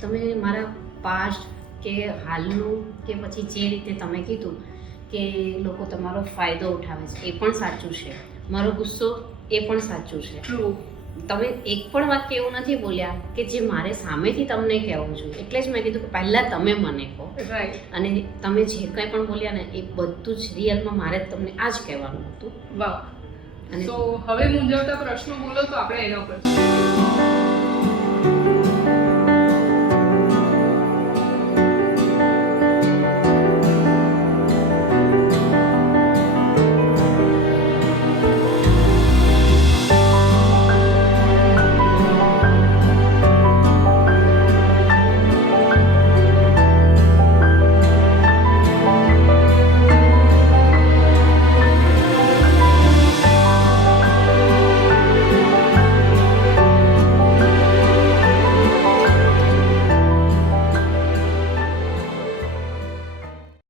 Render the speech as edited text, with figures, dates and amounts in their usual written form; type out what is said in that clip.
તમે મારા પાસ્ટ કે હાલનું કે પછી જે રીતે તમે કીધું કે લોકો તમારો ફાયદો ઉઠાવે છે એ પણ સાચું છે, મારો ગુસ્સો એ પણ સાચું છે. ટ્રુ. તમે એક પણ વાક્ય એવું નથી બોલ્યા કે જે મારે સામેથી તમને કહેવું જોઈએ. એટલે જ મેં કીધું કે પહેલાં તમે મને કહો. રાઈટ. અને તમે જે કંઈ પણ બોલ્યા ને એ બધું જ રિયલમાં મારે તમને આ જ કહેવાનું હતું. વાહ. અને સો હવે મૂંઝવતા પ્રશ્નો બોલો તો આપણે એના ઉપર